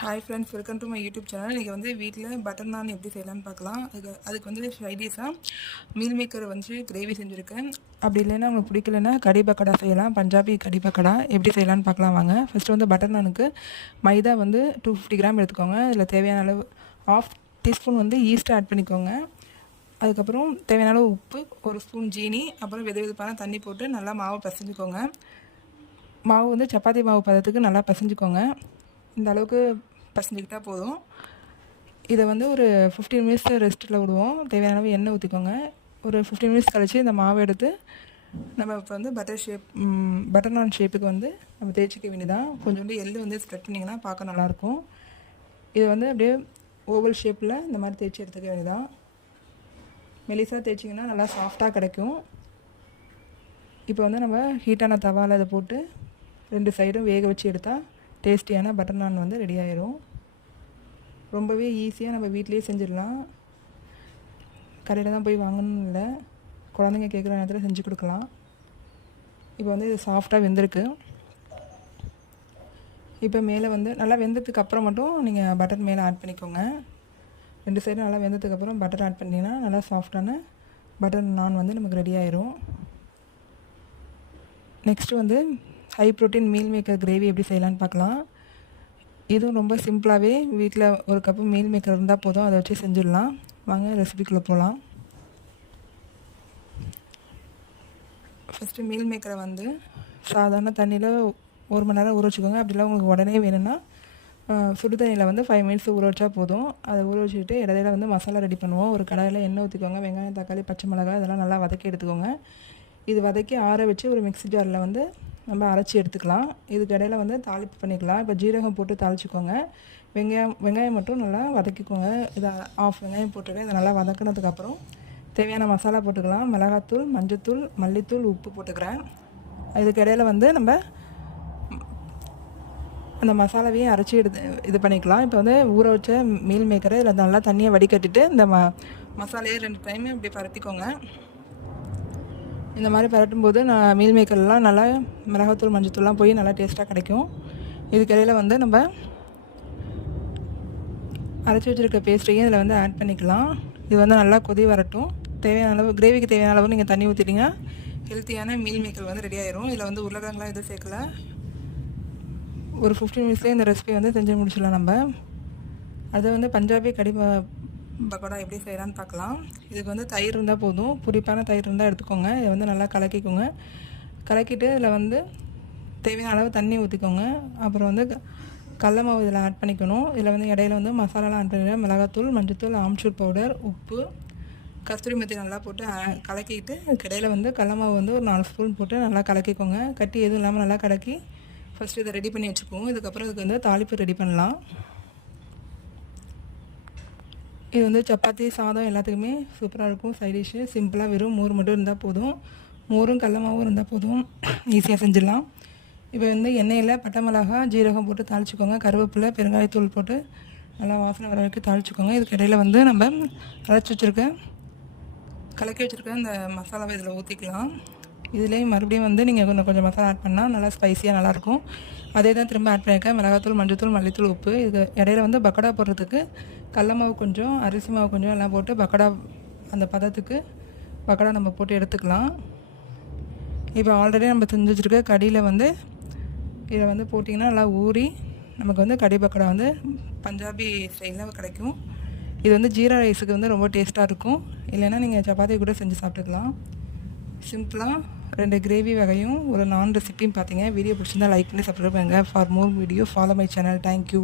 Hi friends, welcome to my YouTube channel. இன்றைக்கி வந்து வீட்டில் பட்டர் நான் எப்படி செய்யலான்னு பார்க்கலாம். அதுக்கு வந்து ஃப்ரைடேஸாக மீல் மேக்கர் வந்து கிரேவி செஞ்சுருக்கேன். அப்படி இல்லைன்னா உங்களுக்கு பிடிக்கலன்னா கடி பக்கடா செய்யலாம். பஞ்சாபி கடி பக்கடா எப்படி செய்யலான்னு பார்க்கலாம் வாங்க. ஃபஸ்ட்டு வந்து பட்டர் நானுக்கு மைதா வந்து 250 கிராம் எடுத்துக்கோங்க. இதில் தேவையான அளவு 1/2 டீஸ்பூன் வந்து ஈஸ்ட் ஆட் பண்ணிக்கோங்க. அதுக்கப்புறம் தேவையான அளவு உப்பு, 1 ஸ்பூன் ஜீனி, அப்புறம் வெதுவெதுப்பான தண்ணி போட்டு நல்லா மாவை பிசைஞ்சுக்கோங்க. மாவு வந்து சப்பாத்தி மாவு பதத்துக்கு நல்லா பிசைஞ்சுக்கோங்க. இந்த அளவுக்கு பசஞ்சிக்கிட்டால் போதும். இதை வந்து ஒரு 15 மினிட்ஸ் ரெஸ்ட்டில் விடுவோம். தேவையான அளவு எண்ணெய் ஊற்றிக்கோங்க. ஒரு 15 மினிட்ஸ் கழித்து இந்த மாவை எடுத்து நம்ம இப்போ வந்து பட்டர் நான் ஷேப்புக்கு வந்து நம்ம தேய்ச்சிக்க வேண்டியதான். கொஞ்சோண்டு எள்ளு வந்து ஸ்ப்ரெட் பண்ணிங்கன்னா பார்க்க நல்லாயிருக்கும். இதை வந்து அப்படியே ஓவல் ஷேப்பில் இந்த மாதிரி தேய்ச்சி எடுத்துக்க வேண்டியதான். மெலிசாக தேய்ச்சிங்கன்னா நல்லா சாஃப்டாக கிடைக்கும். இப்போ வந்து நம்ம ஹீட்டான தவாவில் இதை போட்டு 2 சைடும் வேக வச்சு எடுத்தால் டேஸ்டியான பட்டர் நான் வந்து ரெடி ஆயிரும். ரொம்பவே ஈஸியாக நம்ம வீட்டிலேயே செஞ்சிடலாம். கடையில் தான் போய் வாங்கணும் இல்லை, குழந்தைங்க கேட்குற நேரத்தில் செஞ்சு கொடுக்கலாம். இப்போ வந்து இது சாஃப்டாக வெந்திருக்கு. இப்போ மேலே வந்து நல்லா வெந்ததுக்கு அப்புறம் மட்டும் நீங்கள் பட்டர் மேலே ஆட் பண்ணிக்கோங்க. 2 சைடும் நல்லா வெந்ததுக்கப்புறம் பட்டர் ஆட் பண்ணிங்கன்னா நல்லா சாஃப்டான பட்டர் நான் வந்து நமக்கு ரெடி ஆயிரும். நெக்ஸ்ட்டு வந்து high protein meal maker gravy எப்படி செய்யலான்னு பார்க்கலாம். இதுவும் ரொம்ப சிம்பிளாகவே வீட்டில் ஒரு கப்பு மீல் மேக்கர் இருந்தால் போதும், அதை வச்சு செஞ்சிடலாம். வாங்க ரெசிபிக்குள்ளே போகலாம். ஃபஸ்ட்டு மீல் மேக்கரை வந்து சாதாரண தண்ணியில் 1 மணி நேரம் ஊற வச்சுக்கோங்க. அப்படிலாம் உங்களுக்கு உடனே வேணும்னா சுடு தண்ணியில் வந்து 5 மினிட்ஸ் ஊற வச்சா போதும். அதை ஊற வச்சுக்கிட்டு இடையில வந்து மசாலா ரெடி பண்ணுவோம். ஒரு கடாயில் எண்ணெய் ஊற்றிக்கோங்க. வெங்காயம், தக்காளி, பச்சை மிளகாய் இதெல்லாம் நல்லா வதக்கி எடுத்துக்கோங்க. இது வதக்கி ஆற வச்சு ஒரு மிக்ஸி ஜாரில் வந்து நம்ம அரைச்சி எடுத்துக்கலாம். இதுக்கு இடையில வந்து தாளிப்பு பண்ணிக்கலாம். இப்போ ஜீரகம் போட்டு தாளிச்சிக்கோங்க. வெங்காயம் மட்டும் நல்லா வதக்கிக்கோங்க. இதை 1/2 வெங்காயம் போட்டுருக்கேன். இதை நல்லா வதக்கினதுக்கப்புறம் தேவையான மசாலா போட்டுக்கலாம். மிளகாத்தூள், மஞ்சத்தூள், மல்லித்தூள், உப்பு போட்டுக்கிறேன். இதுக்கு இடையில வந்து நம்ம அந்த மசாலாவையும் அரைச்சி இது பண்ணிக்கலாம். இப்போ வந்து ஊற வச்ச மீல் மேக்கரை இதில் நல்லா தண்ணியை வடிகட்டிட்டு இந்த மசாலையை 2 டைம் இப்படி பரட்டிக்கோங்க. இந்த மாதிரி பரட்டும்போது மீல் மேக்கர்லாம் நல்லா மிளகாத்தூள், மஞ்சத்தூள்லாம் போய் நல்லா டேஸ்ட்டாக கிடைக்கும். இதுக்கிடையில் வந்து நம்ம அரைச்சி வச்சுருக்க பேஸ்ட்டையும் இதில் வந்து ஆட் பண்ணிக்கலாம். இது வந்து நல்லா கொதி வரட்டும். தேவையான அளவு கிரேவிக்கு தேவையான அளவு நீங்கள் தண்ணி ஊற்றிட்டிங்கன்னா ஹெல்த்தியான மீல் மேக்கர் வந்து ரெடி ஆயிரும். இதில் வந்து உருளைக்கிழங்குலாம் எதுவும் சேர்க்கல. ஒரு 15 மினிட்ஸ்லேயே இந்த ரெசிபி வந்து செஞ்சு முடிச்சிடலாம் நம்ம. அது வந்து பஞ்சாபி கடி பக்கோடா எப்படி செய்யலான்னு பார்க்கலாம். இதுக்கு வந்து தயிர் இருந்தால் போதும். புளிப்பான தயிர் இருந்தால் எடுத்துக்கோங்க. இதை வந்து நல்லா கலக்கிக்கோங்க. கலக்கிட்டு இதில் வந்து தேவையான அளவு தண்ணி ஊற்றிக்கோங்க. அப்புறம் வந்து கடல மாவு இதில் ஆட் பண்ணிக்கணும். இதில் வந்து இடையில வந்து மசாலாலாம் ஆட் பண்ணிடுறேன். மிளகாத்தூள், மஞ்சத்தூள், ஆம்ச்சூர் பவுடர், உப்பு, கஸ்தூரி மெத்தி நல்லா போட்டு கலக்கிட்டு இடையில வந்து கடல மாவு வந்து ஒரு 4 ஸ்பூன் போட்டு நல்லா கலக்கிக்கோங்க. கட்டி எதுவும் இல்லாமல் நல்லா கலக்கி ஃபஸ்ட்டு இதை ரெடி பண்ணி வச்சுக்குவோம். இதுக்கப்புறம் இதுக்கு வந்து தாளிப்பு ரெடி பண்ணலாம். இது வந்து சப்பாத்தி, சாதம் எல்லாத்துக்குமே சூப்பராக இருக்கும். சைட் டிஷ்ஷு சிம்பிளாக வெறும் மோர் மட்டும் இருந்தால் போதும். மோரும் கடலமாவும் இருந்தால் போதும், ஈஸியாக செஞ்சிடலாம். இப்போ வந்து எண்ணெயில் பட்டை மிளகா, ஜீரகம் போட்டு தாளிச்சிக்கோங்க. கருவேப்பிலை, பெருங்காயத்தூள் போட்டு நல்லா வாசனை வர வரைக்கும் தாளிச்சிக்கோங்க. இதுக்கு இடையில வந்து நம்ம கலக்கி வச்சுருக்க இந்த மசாலாவை இதில் ஊற்றிக்கலாம். இதுலேயும் மறுபடியும் வந்து நீங்கள் கொஞ்சம் மசாலா ஆட் பண்ணால் நல்லா ஸ்பைஸியாக நல்லாயிருக்கும். அதே தான் திரும்ப ஆட் பண்ணியிருக்கேன். மிளகாத்தூள், மஞ்சத்தூள், மல்லித்தூள், உப்பு. இது இடையில வந்து பக்கோடா போடுறதுக்கு கடல மாவு கொஞ்சம், அரிசி மாவு கொஞ்சம் எல்லாம் போட்டு பக்கோடா அந்த பதத்துக்கு பக்கோடா நம்ம போட்டு எடுத்துக்கலாம். இப்போ ஆல்ரெடி நம்ம செஞ்சு வச்சுருக்க கடியில் வந்து இதை வந்து போட்டிங்கன்னா நல்லா ஊறி நமக்கு வந்து கடி பக்கோடா வந்து பஞ்சாபி ஸ்டைலில் கிடைக்கும். இது வந்து ஜீரா ரைஸுக்கு வந்து ரொம்ப டேஸ்ட்டாக இருக்கும். இல்லைன்னா நீங்கள் சப்பாத்தி கூட செஞ்சு சாப்பிட்டுக்கலாம். சிம்பிளாக 2 கிரேவி வகையும் ஒரு நான் ரெசிப்பியும் பார்த்தீங்க. வீடியோ பிடிச்சிருந்தால் லைக் பண்ணி சப்ஸ்கிரைப் பண்ணுங்கள். For more video follow my channel. Thank you.